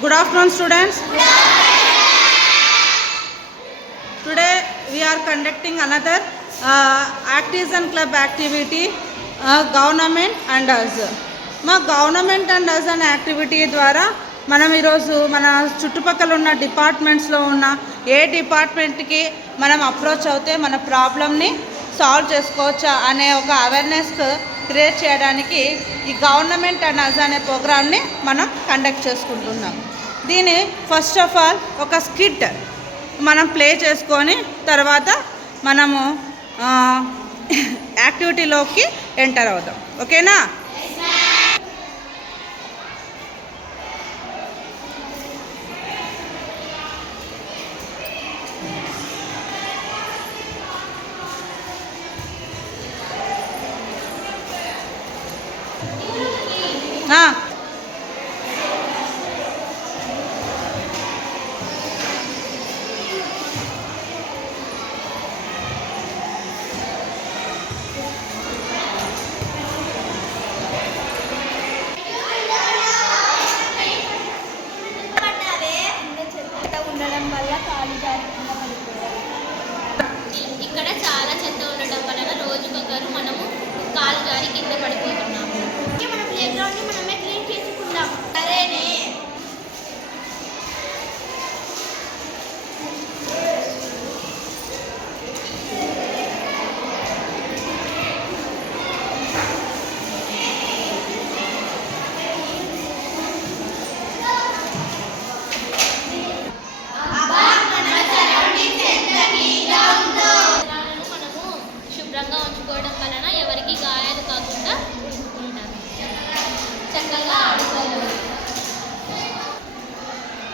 Good afternoon, students. Today we are conducting another Artisan Club activity, Government and Us. మా government and అస్ అనే activity ద్వారా మనం ఈరోజు మన చుట్టుపక్కల ఉన్న డిపార్ట్మెంట్స్లో ఉన్న ఏ డిపార్ట్మెంట్కి మనం అప్రోచ్ అవుతే మన ప్రాబ్లమ్ని సాల్వ్ చేసుకోవచ్చా అనే ఒక అవేర్నెస్ క్రియేట్ చేయడానికి ఈ గవర్నమెంట్ అండ్ అస్ అనే ప్రోగ్రామ్ని మనం కండక్ట్ చేసుకుంటున్నాం. దీని ఫస్ట్ ఆఫ్ ఆల్ ఒక స్కిట్ మనం ప్లే చేసుకొని తర్వాత మనము యాక్టివిటీలోకి ఎంటర్ అవుతాం. ఓకేనా? ఇక్కడ చాలా చెత్త ఉండడం వలన రోజుకొకరు మనము కాలు జారి కింద పడిపోతున్నాము. మన ప్లే గ్రౌండ్ ని మనమే క్లీన్ చేసుకుందాం. సరేనే. శుభ్రంగా ఉంచుకోవడం వలన ఎవరికి గాయాలు కాకుండా ఉంటారు. చక్కగా ఆడుకోవాలి.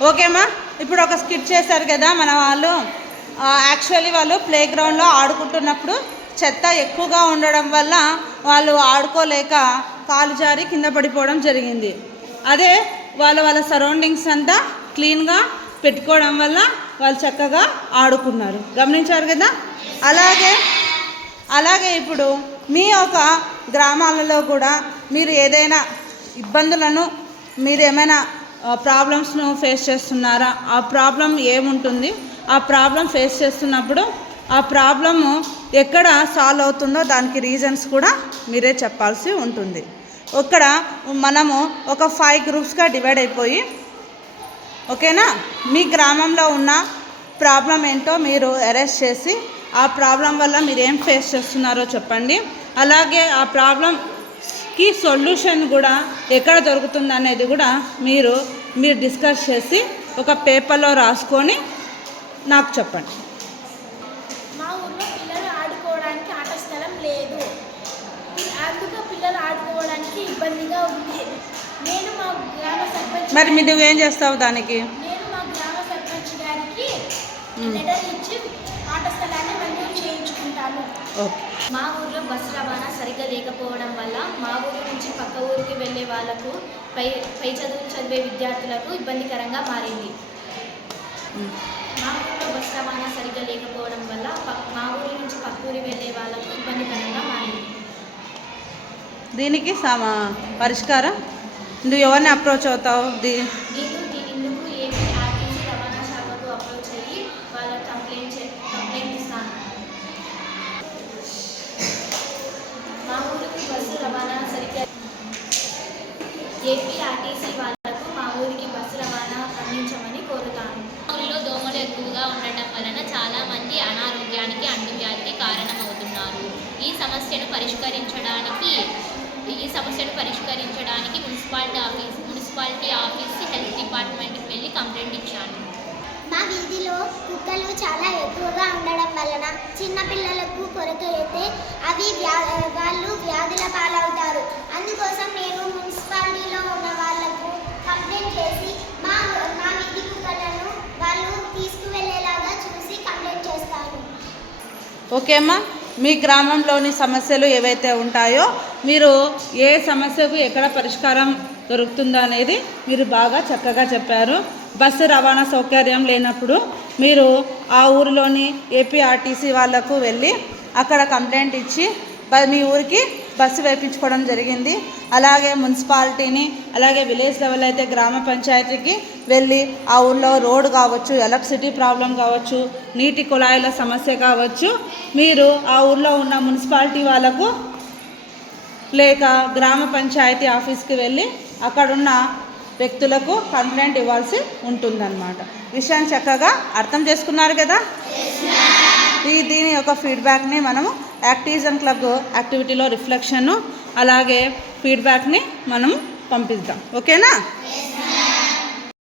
ఓకేమ్మా, ఇప్పుడు ఒక స్కిట్ చేశారు కదా మన వాళ్ళు. యాక్చువల్లీ వాళ్ళు ప్లే గ్రౌండ్లో ఆడుకుంటున్నప్పుడు చెత్త ఎక్కువగా ఉండడం వల్ల వాళ్ళు ఆడుకోలేక కాలు జారి కింద పడిపోవడం జరిగింది. అదే వాళ్ళ సరౌండింగ్స్ అంతా క్లీన్గా పెట్టుకోవడం వల్ల వాళ్ళు చక్కగా ఆడుకున్నారు. గమనించారు కదా? అలాగే ఇప్పుడు మీ యొక్క గ్రామాలలో కూడా మీరు ఏదైనా ఇబ్బందులను, మీరు ఏమైనా ప్రాబ్లమ్స్ను ఫేస్ చేస్తున్నారా? ఆ ప్రాబ్లం ఏముంటుంది? ఆ ప్రాబ్లం ఫేస్ చేస్తున్నప్పుడు ఆ ప్రాబ్లము ఎక్కడ సాల్వ్ అవుతుందో దానికి రీజన్స్ కూడా మీరే చెప్పాల్సి ఉంటుంది. ఇక్కడ మనము ఒక 5 గ్రూప్స్గా డివైడ్ అయిపోయి, ఓకేనా, మీ గ్రామంలో ఉన్న ప్రాబ్లం ఏంటో మీరు అరెస్ట్ చేసి ఆ ప్రాబ్లం వల్ల మీరు ఏం ఫేస్ చేస్తున్నారో చెప్పండి. అలాగే ఆ ప్రాబ్లంకి సొల్యూషన్ కూడా ఎక్కడ దొరుకుతుంది అనేది కూడా మీరు డిస్కస్ చేసి ఒక పేపర్లో రాసుకొని నాకు చెప్పండి. మా ఊళ్ళో పిల్లలు ఆడుకోవడానికి ఆట స్థలం లేదు. అందుకు పిల్లలు ఆడుకోవడానికి ఇబ్బందిగా ఉంది. నేను మా గ్రామ సర్పంచ్ మరి నువ్వేం చేస్తావు దానికి? నేను మా గ్రామ సర్పంచ్ గారికి లెటర్ ఇచ్చి ఆట స్థలాన్ని మంజూరు చేయించుకుంటాను. ఓకే. మా ఊర్లో బస్సు రవాణా సరిగ్గా లేకపోవడం వల్ల మా ఊరు నుంచి పక్క ఊరికి వెళ్ళే వాళ్ళకు పై చదువులు చదివే విద్యార్థులకు ఇబ్బందికరంగా మారింది. మా ఊర్లో బస్సు రవాణా సరిగ్గా లేకపోవడం వల్ల మా ఊరి నుంచి పక్క ఊరి వెళ్ళే వాళ్ళకు ఇబ్బందికరంగా మారింది. దీనికి పరిష్కారం నువ్వు ఎవరిని అప్రోచ్ అవుతావు? ఇందుకు ఏపీ ఆర్టీసీ రవాణా శాఖకు అప్రోచ్ అయ్యి వాళ్ళ కంప్లైంట్ ఇస్తాను. మా ఊరికి బస్సు రవాణా సరిగ్గా ఏపీ ఆర్టీసీ వాళ్ళకు మా ఊరికి బస్సు రవాణా అందించమని కోరుతాను. ఊరిలో దోమలు ఎక్కువగా ఉండటం వలన చాలామంది అనారోగ్యానికి, అంటువ్యాధికి కారణమవుతున్నారు. ఈ సమస్యను పరిష్కరించడానికి మున్సిపాలిటీ ఆఫీస్ హెల్త్ డిపార్ట్మెంట్కి వెళ్ళి కంప్లైంట్ ఇచ్చాను. మా వీధిలో కుక్కలు చాలా ఎక్కువగా ఉండడం వలన చిన్నపిల్లలకు కొరకైతే వాళ్ళు వ్యాధుల పాలవుతారు. అందుకోసం నేను మున్సిపాలిటీలో ఉన్న వాళ్ళకు కంప్లైంట్ చేసి మా వీధి కుక్కలను వాళ్ళు తీసుకువెళ్ళేలాగా చూసి కంప్లైంట్ చేస్తాను. ఓకే అమ్మా, మీ గ్రామంలోని సమస్యలు ఏవైతే ఉంటాయో మీరు ఏ సమస్యకు ఎక్కడ పరిష్కారం దొరుకుతుందో అనేది మీరు బాగా చక్కగా చెప్పారు. బస్సు రవాణా సౌకర్యం లేనప్పుడు మీరు ఆ ఊరిలోని ఏపీఆర్టీసీ వాళ్ళకు వెళ్ళి అక్కడ కంప్లైంట్ ఇచ్చి మీ ఊరికి బస్సు వేయించుకోవడం జరిగింది. అలాగే మున్సిపాలిటీని, అలాగే విలేజ్ లెవెల్ అయితే గ్రామ పంచాయతీకి వెళ్ళి ఆ ఊళ్ళో రోడ్ కావచ్చు, ఎలక్ట్రిసిటీ ప్రాబ్లం కావచ్చు, నీటి కుళాయిల సమస్య కావచ్చు, మీరు ఆ ఊళ్ళో ఉన్న మున్సిపాలిటీ వాళ్ళకు లేక గ్రామ పంచాయతీ ఆఫీస్కి వెళ్ళి అక్కడున్న వ్యక్తులకు కంప్లైంట్ ఇవ్వాల్సి ఉంటుందన్నమాట. విషయాన్ని చక్కగా అర్థం చేసుకున్నారు కదా. దీని యొక్క ఫీడ్బ్యాక్ని మనము యాక్టివిజం క్లబ్ యాక్టివిటీలో రిఫ్లెక్షన్ను అలాగే ఫీడ్బ్యాక్ని మనం పంపిద్దాం. ఓకేనా?